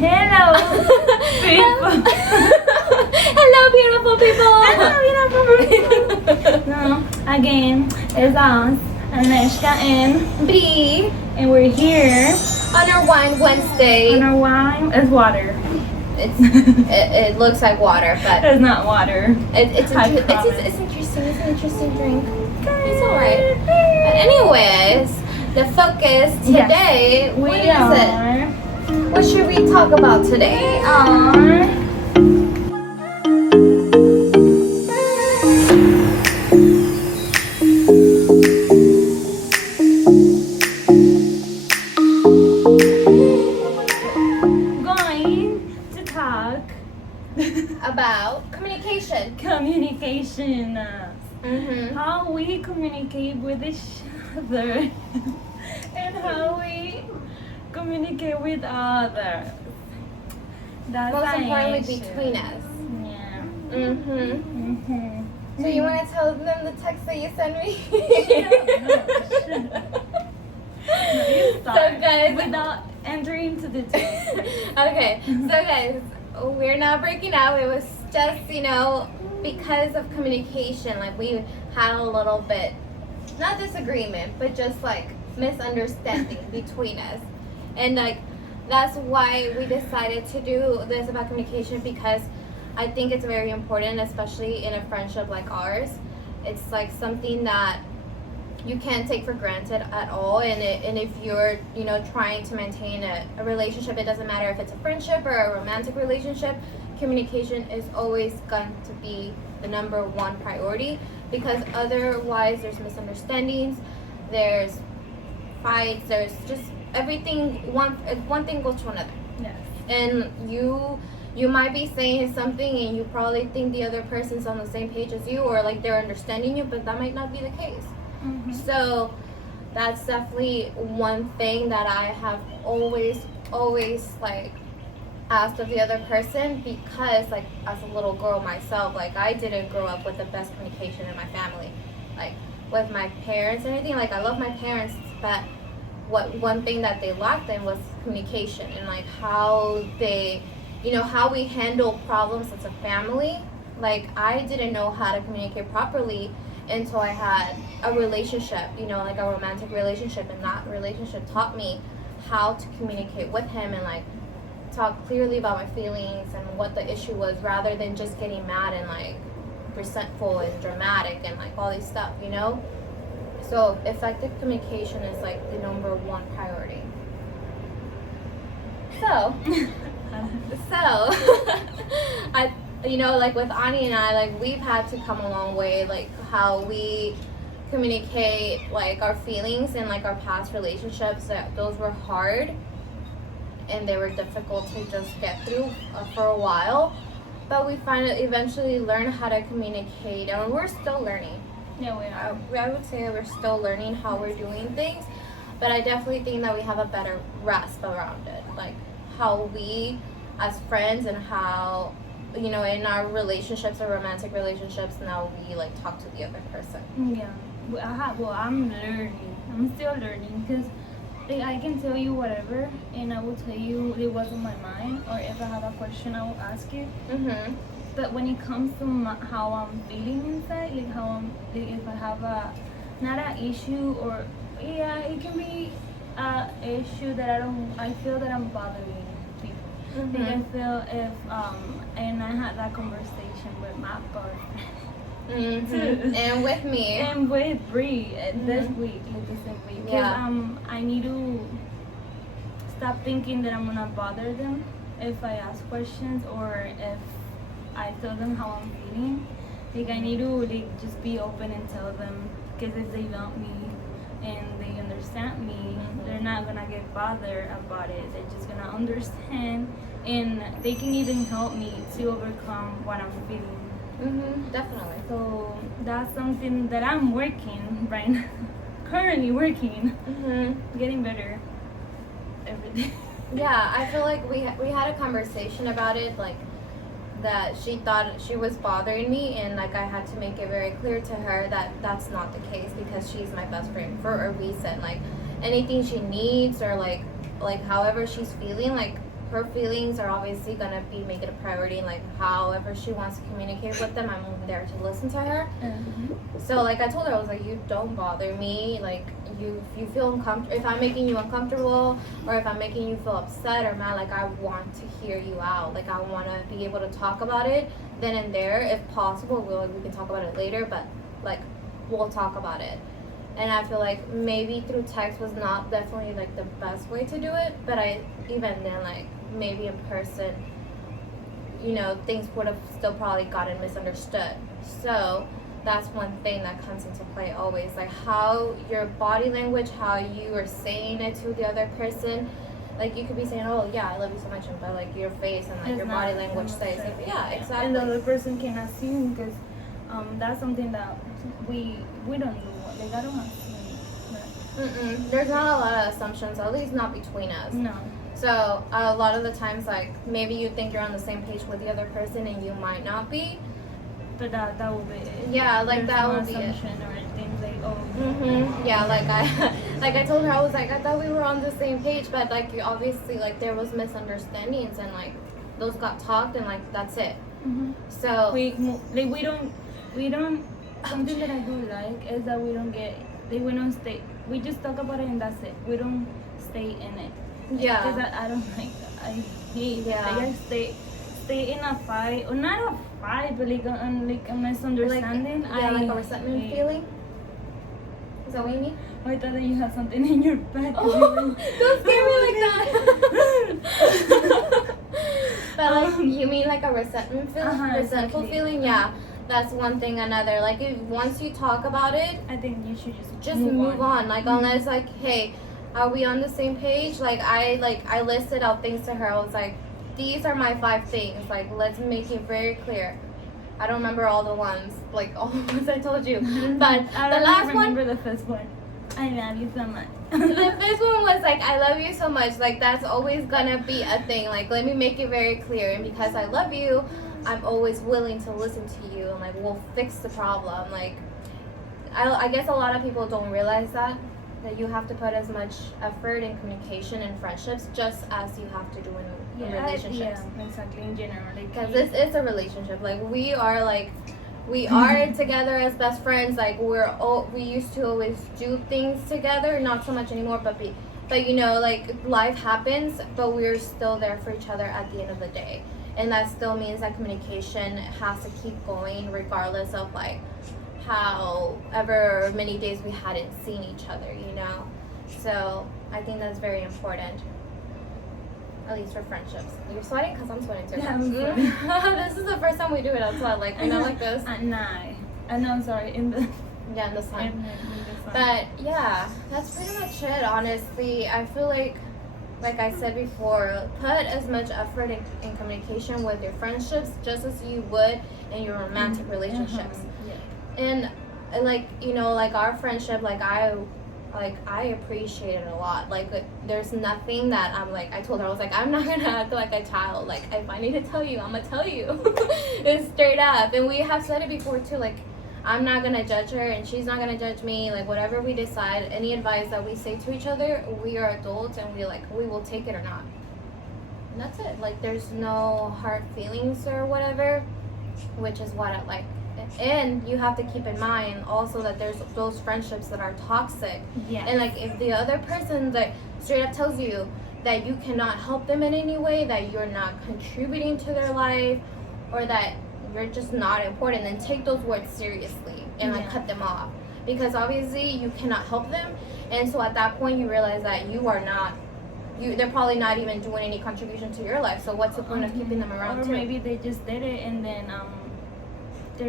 Hello, people. Hello, beautiful people. Hello, beautiful people. No, again, it's us, Aneshka and B and we're here on our Wine Wednesday. on our wine. It's water. It looks like water, but It's not water. it's I interesting. promise. It's interesting. It's an interesting drink. It's alright. But anyways, the focus today. We What is it? are. What should we talk about today? Going to talk About communication. communication. Mm-hmm. How we communicate with each other and how we communicate with others. That's Most an importantly, issue. between us. Yeah. Mm-hmm. Mm-hmm. So you want to tell them the text that you sent me? No, you So start guys, without entering into details. okay, so guys, we're not breaking up. It was just, because of communication. Like, we had a little bit, not disagreement, but just like misunderstanding between us. And like, that's why we decided to do this about communication, because I think it's very important, especially in a friendship like ours. It's like something that you can't take for granted at all, and if you're trying to maintain a relationship, it doesn't matter if it's a friendship or a romantic relationship, communication is always going to be the number one priority, because otherwise there's misunderstandings, there's fights, there's just everything, one thing goes to another. Yes. And you might be saying something and you probably think the other person's on the same page as you, or like they're understanding you, but that might not be the case. Mm-hmm. So that's definitely one thing that I have always like asked of the other person, because like as a little girl myself, like I didn't grow up with the best communication in my family, like with my parents and everything. Like I love my parents, but one thing that they lacked in was communication, and like how they how we handle problems as a family. Like I didn't know how to communicate properly until I had a relationship, like a romantic relationship, and that relationship taught me how to communicate with him and like talk clearly about my feelings and what the issue was, rather than just getting mad and like resentful and dramatic and like all these stuff, So effective communication is like the number one priority. So I like with Ani and I, like we've had to come a long way, like how we communicate like our feelings and like our past relationships, that those were hard and they were difficult to just get through for a while, but we eventually learn how to communicate, and we're still learning. Yeah, we are. I would say we're still learning how we're doing things, but I definitely think that we have a better grasp around it, like how we as friends and how in our relationships or romantic relationships now we like talk to the other person. Yeah. Well, I'm learning. I'm still learning, because I can tell you whatever, and I will tell you it was on my mind, or if I have a question, I will ask you. Mm-hmm. But when it comes to how I'm feeling inside, like if I have not an issue, or it can be a issue that I feel that I'm bothering people. Mm-hmm. Like I feel if and I had that conversation with my boyfriend. Mm-hmm. And with me. And with Bree this week, like the same week. 'Cause, Yeah. I need to stop thinking that I'm gonna bother them if I ask questions, or if I tell them how I'm feeling. Like I need to like just be open and tell them, because if they love me and they understand me, they're not gonna get bothered about it. They're just gonna understand, and they can even help me to overcome what I'm feeling. Mm-hmm. Definitely. So that's something that I'm working right now. Currently working, Mm-hmm. getting better every day. Yeah, I feel like we had a conversation about it, like that she thought she was bothering me, and like I had to make it very clear to her that that's not the case, because she's my best friend for a reason. Like anything she needs, or like however she's feeling, like her feelings are obviously gonna be make it a priority, and like however she wants to communicate with them, I'm there to listen to her. So like I told her, I was like, you don't bother me. Like if you feel uncomfortable, if I'm making you uncomfortable, or if I'm making you feel upset or mad, like I want to hear you out. Like I want to be able to talk about it then and there, if possible. We can talk about it later, but like we'll talk about it. And I feel like maybe through text was not definitely like the best way to do it, but even then, like maybe in person, you know, things would have still probably gotten misunderstood. So that's one thing that comes into play always, like how your body language, how you are saying it to the other person. Like you could be saying, "Oh yeah, I love you so much," but like your face and like It's your not body language says, like, yeah, exactly. And the other person can assume, because that's something that we don't do. Like I don't assume. There's not a lot of assumptions, at least not between us. No. So a lot of the times, like maybe you think you're on the same page with the other person, and you might not be. But that would be it. Yeah, like There's that no would be it. assumption or things like, oh. Yeah, like I told her, I was like, I thought we were on the same page, but like you obviously, like there was misunderstandings, and like those got talked, and like that's it. So we don't. Something that I do like is that we don't stay. We just talk about it and that's it. We don't stay in it. yeah. Because I don't like that. I hate that. Yeah. Like I stay in a fight, or not a fight, but like a misunderstanding. Like a resentment feeling. Is that what you mean? I thought that you had something in your back. Oh, don't scare me like that. But like you mean like a resentment feeling, resentful exactly. feeling? Yeah, that's one thing. Another, like if once you talk about it, I think you should just move on. Like unless like, hey, are we on the same page? Like I listed out things to her. I was like, these are my 5 things. Like let's make it very clear. I don't remember all the ones, like all the ones I told you, but the last one. Remember the first one. I love you so much. The first one was like, I love you so much. Like that's always gonna be a thing. Like let me make it very clear. And because I love you, I'm always willing to listen to you, and like we'll fix the problem. Like I guess a lot of people don't realize that you have to put as much effort in communication and friendships just as you have to do in relationships. Yeah, exactly, in general. Because it's a relationship. Like we are together as best friends. Like we used to always do things together, not so much anymore, but you know, like life happens, but we're still there for each other at the end of the day. And that still means that communication has to keep going regardless of like however many days we hadn't seen each other, you know. So I think that's very important, at least for friendships. You're sweating? Because I'm sweating too. Yeah, I'm sweating. This is the first time we do it outside, like, you know, like this. At night. No, I'm sorry, in the sun. In the sun. But yeah, that's pretty much it, honestly. I feel like I said before, put as much effort in communication with your friendships just as you would in your romantic relationships. And like, you know, like our friendship, like I appreciate it a lot. Like there's nothing that I'm like, I told her, I was like, I'm not gonna act like a child. Like if I need to tell you, I'm gonna tell you. It's straight up. And we have said it before too, like I'm not gonna judge her and she's not gonna judge me. Like whatever we decide, any advice that we say to each other, we are adults and we will take it or not. And that's it. Like there's no hard feelings or whatever, which is what I like. And you have to keep in mind also that there's those friendships that are toxic. Yeah. And like if the other person that straight up tells you that you cannot help them in any way, that you're not contributing to their life, or that you're just not important, then take those words seriously and like cut them off. Because obviously you cannot help them, and so at that point you realize that they're probably not even doing any contribution to your life. So what's the point of keeping them around? Or too? maybe they just did it and then they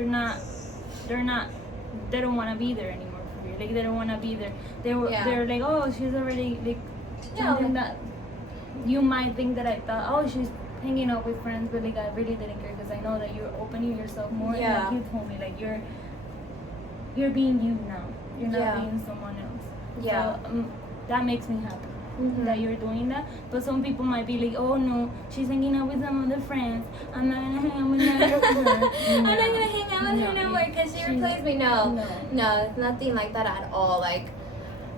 don't want to be there anymore for you. Like they don't want to be there. They're like, oh, she's already like something that you might think that I thought, oh, she's hanging out with friends, but like I really didn't care because I know that you're opening yourself more. And like you told me, like you're being you now. You're not being someone else. Yeah. So that makes me happy. That you're doing that, but some people might be like, oh no, she's hanging out with some other friends, I'm not gonna hang out with her. I'm not gonna hang out with her no more because she replaced me. No, nothing like that at all. Like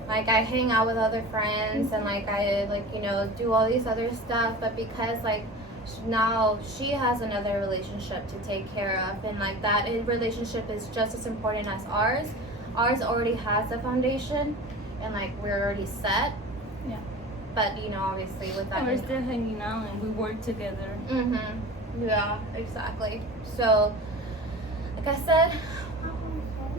Like I hang out with other friends and like I like do all these other stuff, but because like now she has another relationship to take care of, and like that relationship is just as important as ours. Ours already has a foundation, and like we're already set. Yeah. But obviously with that, We're still hanging out and we work together. Yeah, exactly. So, like I said,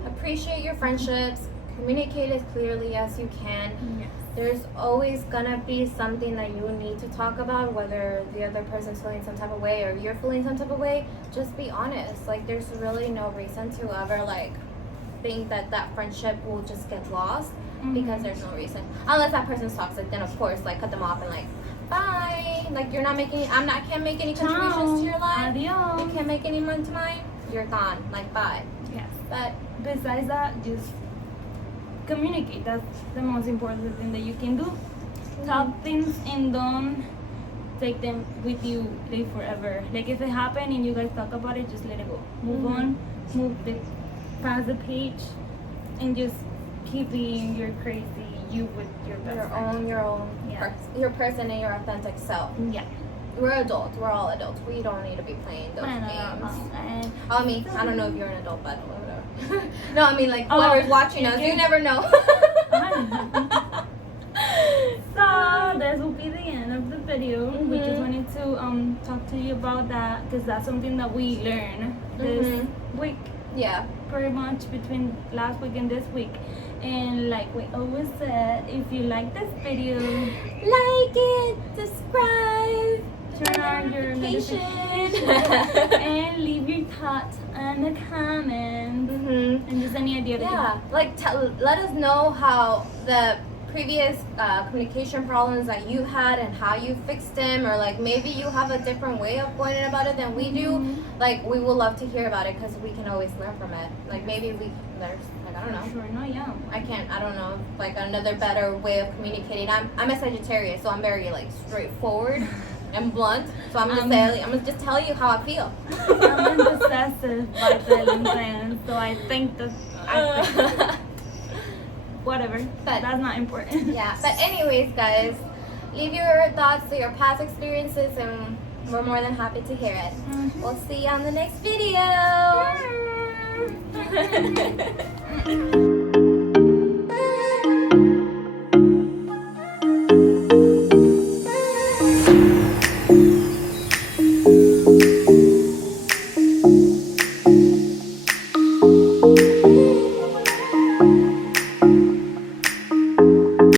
appreciate your friendships. Communicate as clearly as you can. Yes. There's always gonna be something that you need to talk about, whether the other person's feeling some type of way or you're feeling some type of way. Just be honest. Like, there's really no reason to ever like think that friendship will just get lost, because there's no reason. Unless that person's toxic, then of course like cut them off and like bye. Like you're not making. Can't make any contributions to your life. Adios. You can't make any money to mine. You're gone. Like bye. Yes. But besides that, just communicate. That's the most important thing that you can do. Talk things and don't take them with you like forever. Like if it happened and you guys talk about it, just let it go. Move on. Pass the page, and just keep being your crazy you with your best friend. your person and your authentic self. Yeah. We're adults. We're all adults. We don't need to be playing those games. I mean, I don't know if you're an adult, but whatever. No, I mean like whoever's watching us, you never know. So this will be the end of the video. We just wanted to talk to you about that, because that's something that we learned this week. Yeah. Pretty much between last week and this week. And like we always said, if you like this video, like it, subscribe, turn on your notification, and leave your thoughts in the comments. And just any idea that you have. Like let us know how the previous communication problems that you had and how you fixed them, or like maybe you have a different way of going about it than we do. Like we would love to hear about it, because we can always learn from it. Like maybe there's like I don't know. Sure, no, yeah. I don't know, like another better way of communicating. I'm a Sagittarius, so I'm very like straightforward and blunt. So I'm gonna just tell you how I feel. I'm indecisive by Valentine's, so I think that whatever. But that's not important. Yeah. But anyways, guys, leave your thoughts to your past experiences, and we're more than happy to hear it. We'll see you on the next video.